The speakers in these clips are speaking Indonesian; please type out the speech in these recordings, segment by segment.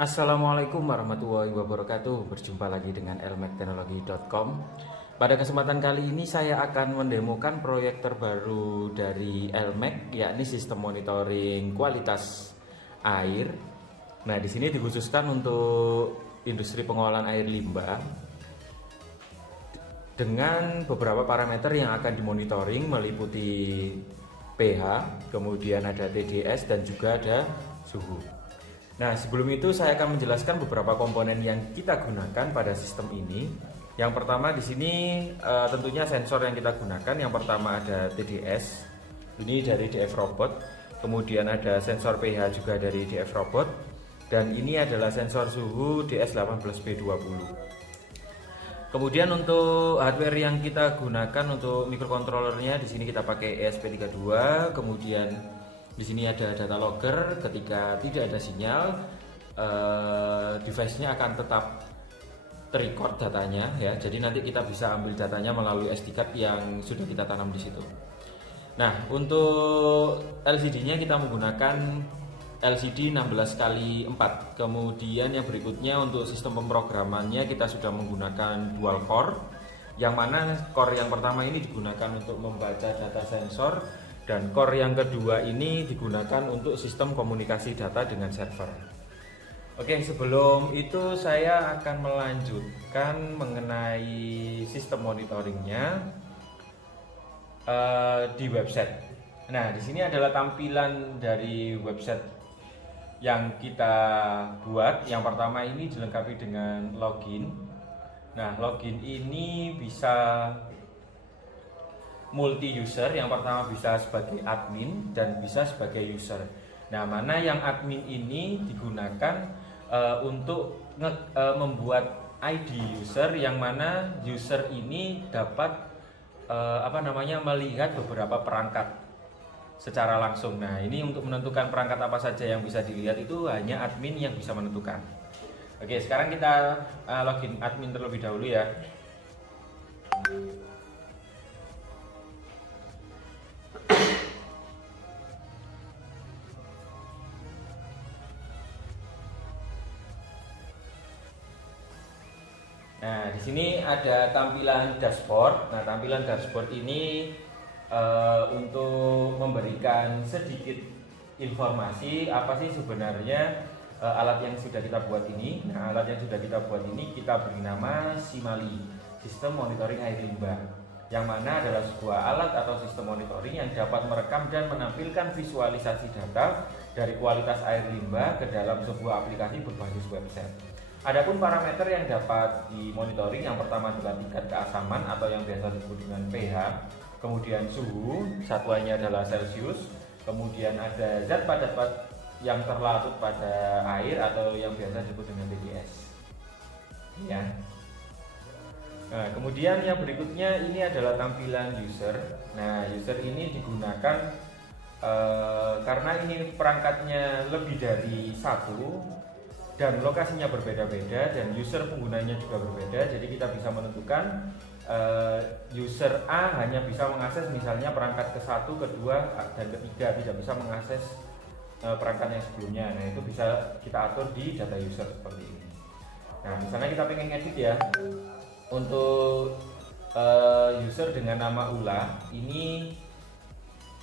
Assalamualaikum warahmatullahi wabarakatuh. Berjumpa lagi dengan elmekteknologi.com. Pada kesempatan kali ini saya akan mendemokan proyek terbaru dari Elmek, yakni sistem monitoring kualitas air. Nah, di sini dikhususkan untuk industri pengolahan air limbah dengan beberapa parameter yang akan dimonitoring meliputi pH, kemudian ada TDS dan juga ada suhu. Nah, sebelum itu saya akan menjelaskan beberapa komponen yang kita gunakan pada sistem ini. Yang pertama di sini tentunya sensor yang kita gunakan. Yang pertama ada TDS, ini dari DF Robot. Kemudian ada sensor pH juga dari DF Robot. Dan ini adalah sensor suhu DS18B20. Kemudian untuk hardware yang kita gunakan untuk microcontrollernya, di sini kita pakai ESP32. Kemudian di sini ada data logger. Ketika tidak ada sinyal, device-nya akan tetap terrecord datanya ya. Jadi nanti kita bisa ambil datanya melalui SD card yang sudah kita tanam di situ. Nah, untuk LCD-nya kita menggunakan LCD 16x4. Kemudian yang berikutnya untuk sistem pemrogramannya kita sudah menggunakan dual core, yang mana core yang pertama ini digunakan untuk membaca data sensor, dan core yang kedua ini digunakan untuk sistem komunikasi data dengan server. Oke, sebelum itu saya akan melanjutkan mengenai sistem monitoringnya di website. Nah, di sini adalah tampilan dari website yang kita buat. Yang pertama ini dilengkapi dengan login. Nah, login ini bisa multi user. Yang pertama bisa sebagai admin dan bisa sebagai user. Nah, mana yang admin ini digunakan untuk membuat ID user, yang mana user ini dapat melihat beberapa perangkat secara langsung. Nah, ini untuk menentukan perangkat apa saja yang bisa dilihat itu hanya admin yang bisa menentukan. Oke, sekarang kita login admin terlebih dahulu ya. Nah, di sini ada tampilan dashboard. Nah, tampilan dashboard ini untuk memberikan sedikit informasi apa sih sebenarnya alat yang sudah kita buat ini. Nah, alat yang sudah kita buat ini kita beri nama Simali, sistem monitoring air limbah, yang mana adalah sebuah alat atau sistem monitoring yang dapat merekam dan menampilkan visualisasi data dari kualitas air limbah ke dalam sebuah aplikasi berbasis website. Adapun parameter yang dapat dimonitoring, yang pertama adalah tingkat keasaman atau yang biasa disebut dengan pH, kemudian suhu, satuannya adalah Celsius, kemudian ada zat padat yang terlarut pada air atau yang biasa disebut dengan TDS. Ya. Nah, kemudian yang berikutnya ini adalah tampilan user. Nah, user ini digunakan karena ini perangkatnya lebih dari satu dan lokasinya berbeda-beda dan user penggunanya juga berbeda. Jadi kita bisa menentukan user A hanya bisa mengakses misalnya perangkat ke-1, ke-2 dan ke-3, tidak bisa mengakses perangkat yang sebelumnya. Nah, itu bisa kita atur di data user seperti ini. Nah, misalnya kita pengen edit ya, untuk user dengan nama Ula, ini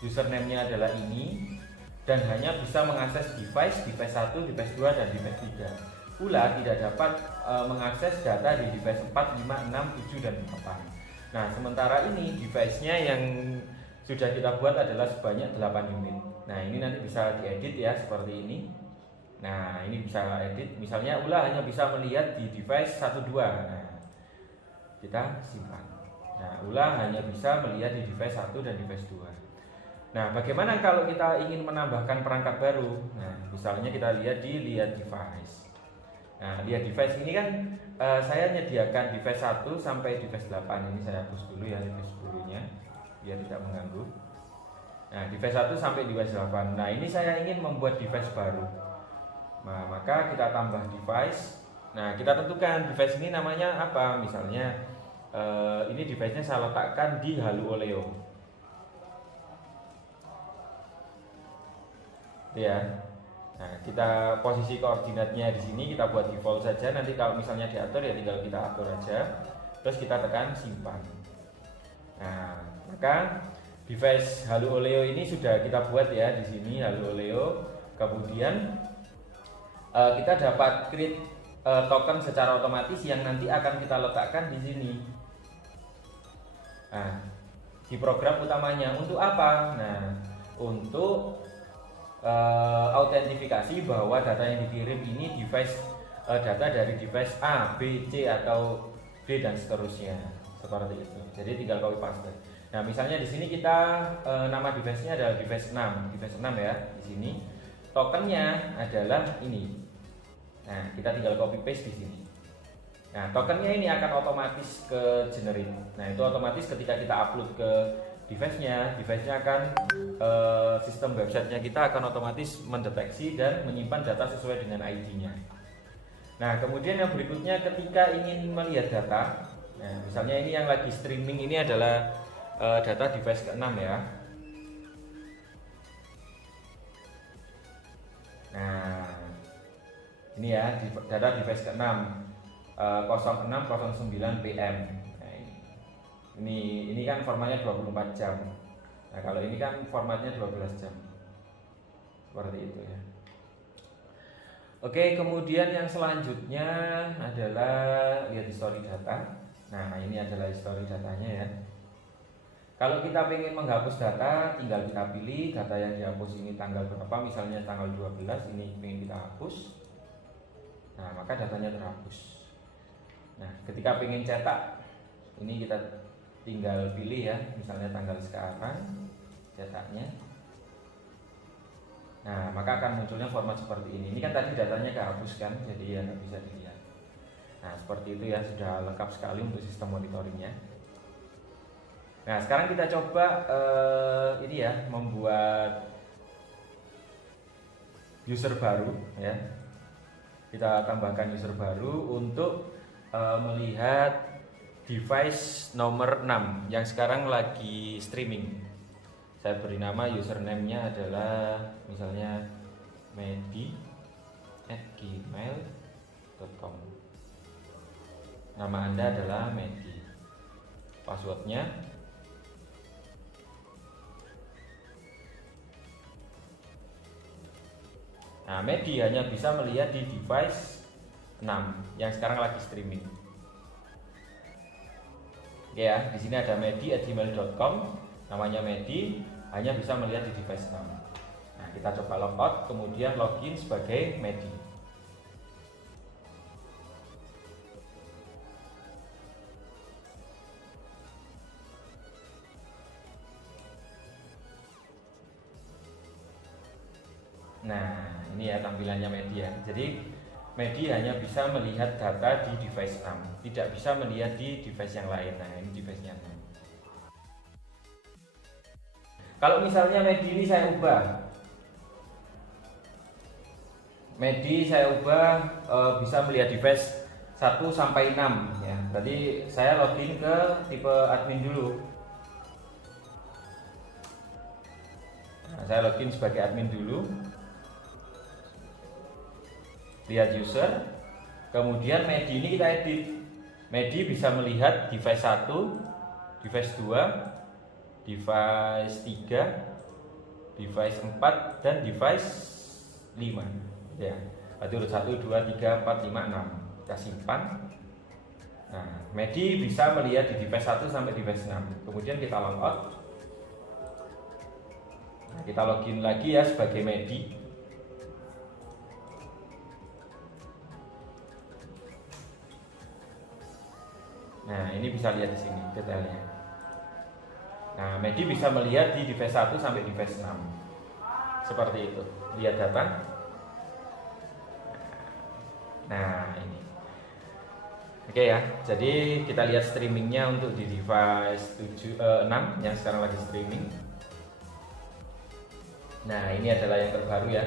username-nya adalah ini, dan hanya bisa mengakses device 1, device 2, dan device 3. Ula tidak dapat mengakses data di device 4, 5, 6, 7, dan 8. Nah, sementara ini device-nya yang sudah kita buat adalah sebanyak 8 unit. Nah, ini nanti bisa diedit ya seperti ini. Nah, ini bisa edit. Misalnya Ula hanya bisa melihat di device 1, 2. Nah, kita simpan. Nah, ulah hanya bisa melihat di device 1 dan device 2. Nah, bagaimana kalau kita ingin menambahkan perangkat baru? Nah, misalnya kita lihat di lihat device. Nah, lihat device ini kan saya menyediakan device 1 sampai device 8. Ini saya hapus dulu ya device 10-nya biar tidak mengganggu. Nah, device 1 sampai device 8. Nah, ini saya ingin membuat device baru. Nah, maka kita tambah device. Nah, kita tentukan device ini namanya apa. Misalnya ini device-nya saya letakkan di Halu Oleo. Ya. Nah, kita posisi koordinatnya di sini kita buat default saja. Nanti kalau misalnya diatur ya tinggal kita atur aja. Terus kita tekan simpan. Nah, maka device Halu Oleo ini sudah kita buat ya di sini Halu Oleo. Kemudian kita dapat create token secara otomatis yang nanti akan kita letakkan di sini. Nah, di program utamanya untuk apa? Nah, untuk autentifikasi bahwa data yang dikirim ini device data dari device A, B, C atau D dan seterusnya seperti itu. Jadi tinggal copy paste. Nah, misalnya di sini kita nama device-nya adalah device 6, device 6 ya. Di sini tokennya adalah ini. Nah, kita tinggal copy paste di sini. Nah, tokennya ini akan otomatis ke generate. Nah, itu otomatis ketika kita upload ke device-nya akan sistem websitenya kita akan otomatis mendeteksi dan menyimpan data sesuai dengan ID-nya. Nah, kemudian yang berikutnya ketika ingin melihat data, nah, misalnya ini yang lagi streaming ini adalah data device ke-6 ya. Nah, ini ya data device ke-6 0609 PM. Nah, ini kan formatnya 24 jam. Nah, kalau ini kan formatnya 12 jam. Seperti itu ya. Oke, kemudian yang selanjutnya adalah lihat history data. Nah, ini adalah history datanya ya. Kalau kita ingin menghapus data, tinggal kita pilih data yang dihapus ini tanggal berapa, misalnya tanggal 12, ini ingin kita hapus. Nah, maka datanya terhapus. Nah, ketika ingin cetak, ini kita tinggal pilih ya, misalnya tanggal sekarang, cetaknya. Nah, maka akan munculnya format seperti ini. Ini kan tadi datanya kehapuskan, jadi ya nggak bisa dilihat. Nah, seperti itu ya, sudah lengkap sekali untuk sistem monitoringnya. Nah, sekarang kita coba ini ya, membuat user baru ya. Kita tambahkan user baru untuk melihat device nomor 6 yang sekarang lagi streaming. Saya beri nama username-nya adalah misalnya medi@gmail.com. Nama Anda adalah Medi. Passwordnya nah, Medi hanya bisa melihat di device 6 yang sekarang lagi streaming. Oke ya, di sini ada medi@gmail.com, namanya Medi, hanya bisa melihat di device 6. Nah, kita coba logout, kemudian login sebagai Medi. Nah, ini ya tampilannya Medi ya. Jadi Medi hanya bisa melihat data di device 6, tidak bisa melihat di device yang lain. Nah, ini device-nya 6. Kalau misalnya Medi ini saya ubah, Medi saya ubah bisa melihat device 1 sampai 6 ya. Tadi saya login ke tipe admin dulu. Nah, saya login sebagai admin dulu. Lihat user. Kemudian Medi ini kita edit. Medi bisa melihat device 1, device 2, device 3, device 4 dan device 5 ya. Berarti urut 1, 2, 3, 4, 5, 6. Kita simpan. Nah, Medi bisa melihat di device 1 sampai device 6. Kemudian kita logout. Nah, kita login lagi ya sebagai Medi. Nah, ini bisa lihat di sini detailnya. Nah, Medi bisa melihat di device 1 sampai device 6. Seperti itu. Lihat data. Nah, ini. Oke ya. Jadi kita lihat streamingnya untuk di device 6 yang sekarang lagi streaming. Nah, ini adalah yang terbaru ya.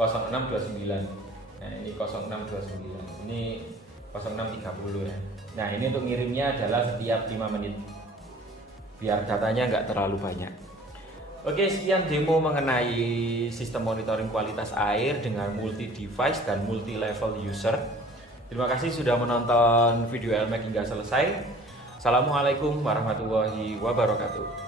0629. Nah, ini 0629. Ini 0630 ya. Nah, ini untuk ngirimnya adalah setiap 5 menit. Biar datanya nggak terlalu banyak. Oke, sekian demo mengenai sistem monitoring kualitas air dengan multi device dan multi level user. Terima kasih sudah menonton video LMAC hingga selesai. Assalamualaikum warahmatullahi wabarakatuh.